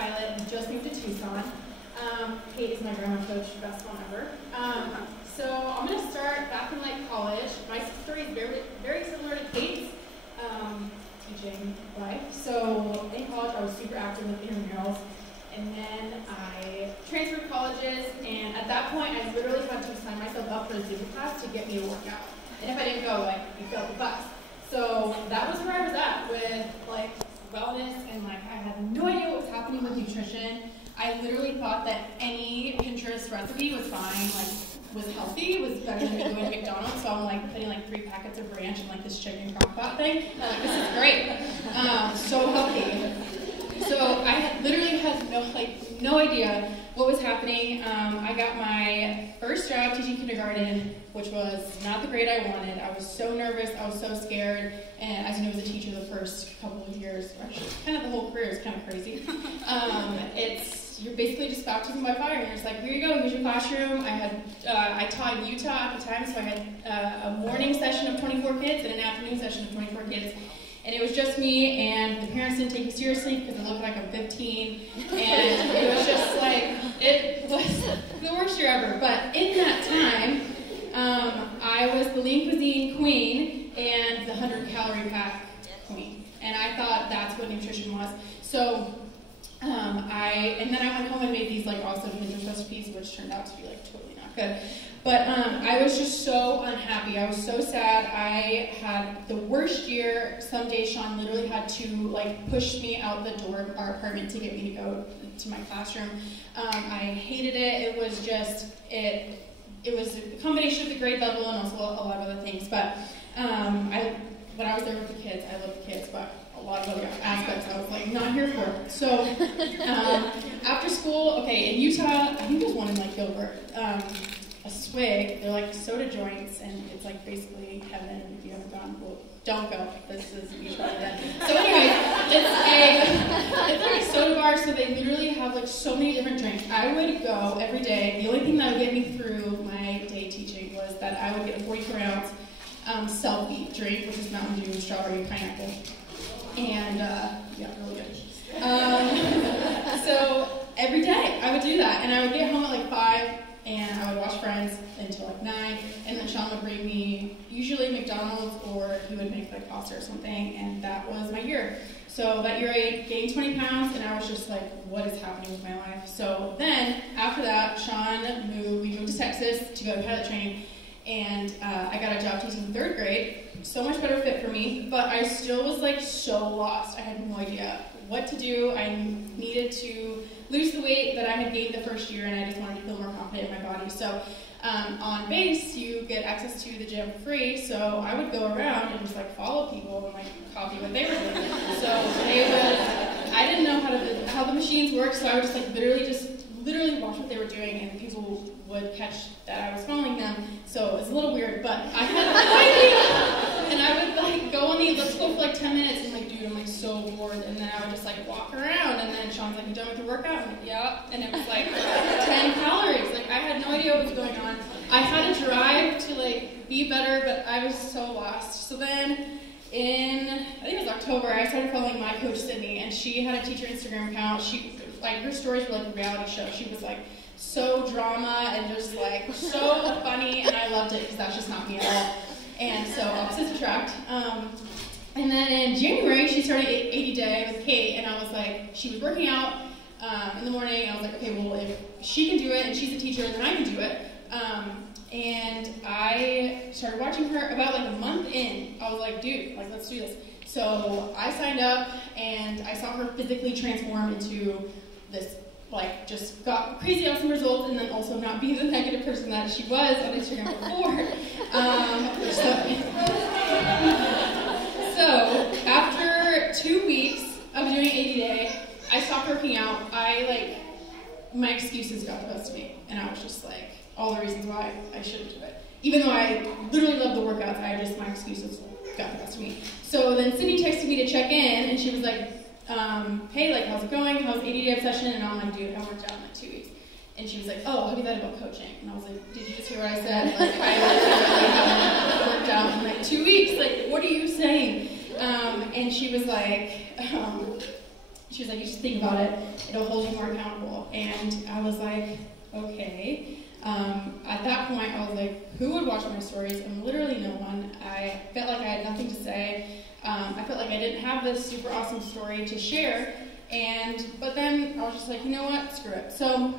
pilot and just moved to Tucson. Kate is my drama coach, best one ever. So I'm going to start back in like college. My story is very, very similar to Kate's teaching life. So in college, I was super active with intramurals. And then I transferred colleges, and at that point, I literally had to sign myself up for a Zumba class to get me to work out. And if I didn't go, like, you failed the class. So that was where I was at with, like, wellness, and, like, I had no idea what was happening with nutrition. I literally thought that any Pinterest recipe was fine, like, was healthy, was better than me going to McDonald's. So I'm, like, putting, like, 3 packets of ranch in, like, this chicken crock pot thing. I'm like, this is great. So healthy. So I literally had no idea what was happening. I got my first job teaching kindergarten, which was not the grade I wanted. I was so nervous, I was so scared, and as you know, as a teacher, the first couple of years, actually, kind of the whole career is kind of crazy. You're basically just baptized by fire, and you're just like, here you go, here's your classroom. I taught in Utah at the time, so I had a morning session of 24 kids and an afternoon session of 24 kids. And it was just me, and the parents didn't take me seriously because I looked like I'm 15, and it was just like, it was the worst year ever. But in that time, I was the lean cuisine queen and the 100-calorie pack queen, and I thought that's what nutrition was. So and then I went home and made these like awesome Pinterest recipes, which turned out to be like totally not good. But I was just so unhappy. I was so sad. I had the worst year. Some days Sean literally had to like push me out the door of our apartment to get me to go to my classroom. I hated it. It was just it was a combination of the grade level and also a lot of other things. But when I was there with the kids, I loved the kids, but a lot of other aspects I was like not here for. So after school, okay, in Utah, I think there's one in like Gilbert. A swig, they're like soda joints, and it's like basically heaven. If you haven't gone, well, don't go. This is you try that. So anyway, it's like a soda bar, so they literally have like so many different drinks. I would go every day. The only thing that would get me through my day teaching was that I would get a 44-ounce selfie drink, which is Mountain Dew, strawberry, pineapple, and yeah, really good. So every day I would do that, and I would get home at like 5. And I would watch Friends until like 9, and then Sean would bring me usually McDonald's, or he would make like pasta or something, and that was my year. So that year I gained 20 pounds, and I was just like, what is happening with my life? So then, after that, we moved to Texas to go to pilot training, and I got a job teaching 3rd grade, so much better fit for me, but I still was like so lost. I had no idea what to do. I needed to lose the weight that I had gained the first year, and I just wanted to feel more confident in my body. So on base, you get access to the gym for free, so I would go around and just like follow people and like copy what they were doing. So I didn't know how the machines work, so I would just like literally watch what they were doing, and people would catch that I was following them. So it was a little weird, but I had no idea. And I would like go on the elliptical for like 10 minutes, and like, dude, I'm like so bored. And then I would just like walk around, and then Sean's like, you done with your workout? I'm like, yeah. And it was like 10 calories. Like I had no idea what was going on. I had a drive to like be better, but I was so lost. So then I think it was October, I started following my coach Sydney, and she had a teacher Instagram account. Her stories were like a reality show. She was like so drama and just like so funny, and I loved it because that's just not me at all. And so opposites attract. And then in January, she started 80 Day with Kate, and I was like, she was working out in the morning, and I was like, okay, well, if she can do it, and she's a teacher, then I can do it. And I started watching her about like a month in. I was like, dude, like, let's do this. So I signed up, and I saw her physically transform into this, like, just got crazy awesome results, and then also not be the negative person that she was on Instagram before. So after 2 weeks of doing 80 Day, I stopped working out. My excuses got the best of me, and I was just like, all the reasons why I shouldn't do it. Even though I literally love the workouts, my excuses got the best of me. So then Sydney texted me to check in, and she was like, hey, like, how's it going? How's 80 Day Obsession? And I'm like, dude, I worked out in like 2 weeks. And she was like, oh, have you thought about coaching? And I was like, did you just hear what I said? Like, I literally haven't worked out in like 2 weeks. Like, what are you saying? And she was like, she was like, you just think about it, it'll hold you more accountable. And I was like, okay. At that point, I was like, who would watch my stories? And literally no one. I felt like I had nothing to say. I felt like I didn't have this super awesome story to share. But then I was just like, you know what, screw it. So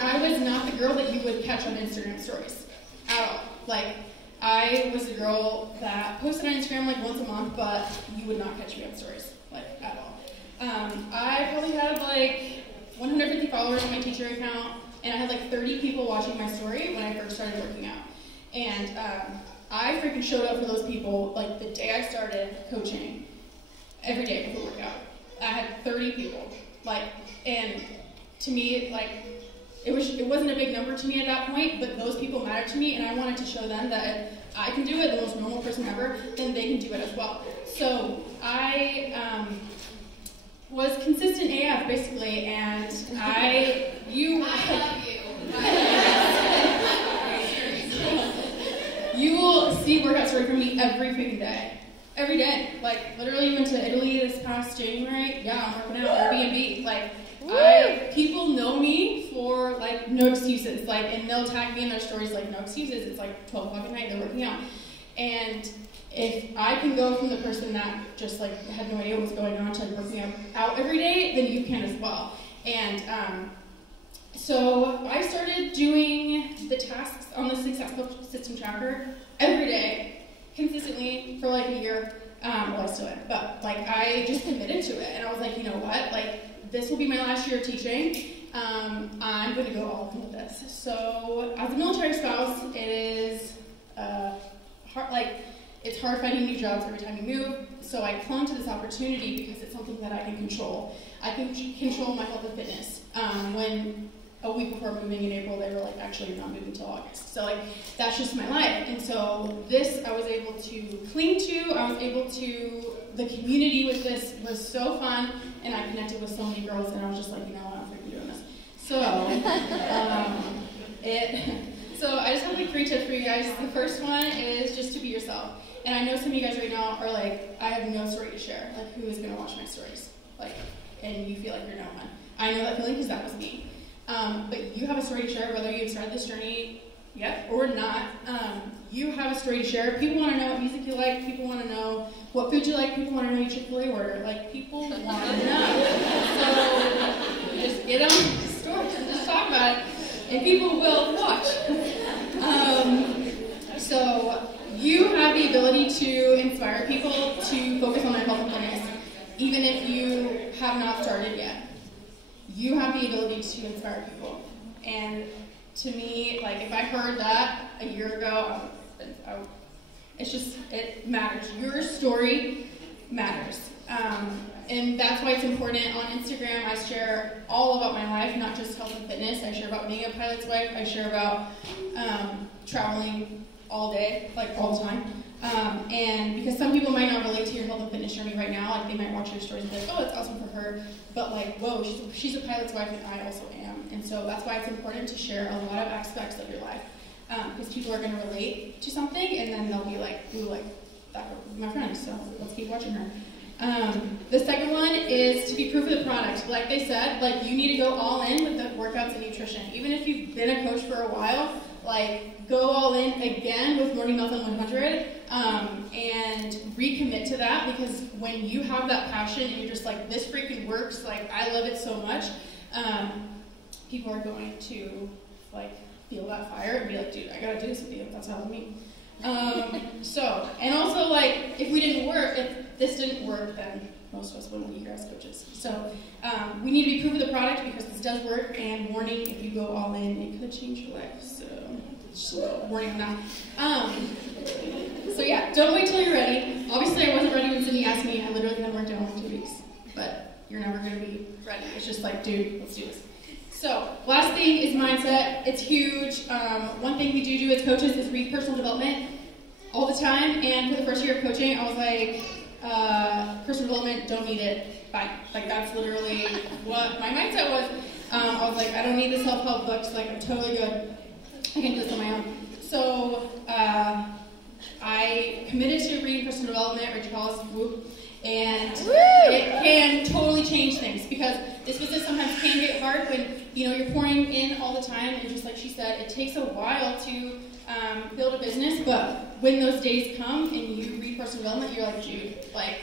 I was not the girl that you would catch on Instagram stories at all. Like, I was the girl that posted on Instagram like once a month, but you would not catch me on stories, like, at all. I probably had like 150 followers on my teacher account, and I had like 30 people watching my story when I first started working out. And I freaking showed up for those people like the day I started coaching, every day before workout. I had 30 people, like, and to me, like, it wasn't a big number to me at that point, but those people mattered to me, and I wanted to show them that if I can do it, the most normal person ever, then they can do it as well. So I was consistent AF, basically, and I love you. You will see workout story from me every freaking day. Every day. Like, literally went to Italy this past January. Yeah, I'm working out Airbnb. Like, people know me for, like, no excuses. Like, and they'll tag me in their stories, like, no excuses. It's like 12 o'clock at night, they're working out. And if I can go from the person that just, like, had no idea what was going on to, like, working out every day, then you can as well. And so I started doing the tasks on the Successful System Tracker every day, consistently for like a year. Well, I still am, but like I just committed to it, and I was like, you know what, like this will be my last year of teaching. I'm going to go all in with this. So as a military spouse, it is hard. Like it's hard finding new jobs every time you move. So I clung to this opportunity because it's something that I can control. I can control my health and fitness. When a week before moving in April, they were like, actually, you're not moving until August. So, like, that's just my life. And so this I was able to cling to. I was able to, the community with this was so fun, and I connected with so many girls, and I was just like, you know what, I'm freaking doing this. So, so I just have like 3 tips for you guys. The first one is just to be yourself. And I know some of you guys right now are like, I have no story to share. Like, who is going to watch my stories? Like, and you feel like you're no one. I know that feeling because that was me. But you have a story to share, whether you've started this journey yet or not. You have a story to share. People want to know what music you like. People want to know what food you like. People want to know your Chick-fil-A order. Like, people want to know. So just get on the story. Just talk about it. And people will watch. So you have the ability to inspire people to focus on their health and fitness, even if you have not started yet. You have the ability to inspire people. And to me, like, if I heard that a year ago, it matters. Your story matters. And that's why it's important. On Instagram, I share all about my life, not just health and fitness. I share about being a pilot's wife. I share about traveling all day, like all the time. And because some people might not relate to your health and fitness journey right now, like they might watch your stories and be like, oh, it's awesome for her, but like, whoa, she's a pilot's wife and I also am. And so that's why it's important to share a lot of aspects of your life, because people are going to relate to something and then they'll be like, ooh, like, that girl was my friend, so let's keep watching her. The second one is to be proof of the product. Like they said, like you need to go all in with the workouts and nutrition. Even if you've been a coach for a while, like go all in again with Morning Marathon 100 and recommit to that, because when you have that passion and you're just like, this freaking works, like I love it so much, people are going to like feel that fire and be like, dude, I gotta do this with you. That's how it's me. So, and also like if this didn't work, then most of us wouldn't be here as coaches. So we need to be proof of the product because this does work, and warning, if you go all in, it could change your life. So just a little warning on that. So yeah, don't wait till you're ready. Obviously I wasn't ready when Sydney asked me. I literally hadn't worked out in 2 weeks. But you're never going to be ready. It's just like, dude, let's do this. So last thing is mindset. It's huge. One thing we do as coaches is read personal development all the time. And for the first year of coaching, I was like, personal development, don't need it. Bye. Like that's literally what my mindset was. I was like, I don't need the self-help books. Like I'm totally good. I can do this on my own. So I committed to reading personal development, Rich Hall's book, and it can totally change things. experience, because this business sometimes can get hard when you're pouring in all the time, and just like she said, it takes a while to build a business. But when those days come and you read personal development, you're like Jude, like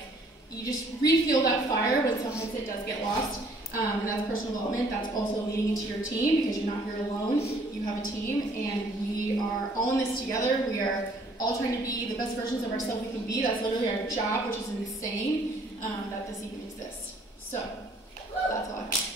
you just refuel that fire when sometimes it does get lost. And that's personal development. That's also leading into your team, because you're not here alone. You have a team, and we are all in this together. We are all trying to be the best versions of ourselves we can be. That's literally our job, which is insane that this even exists. So that's all I have.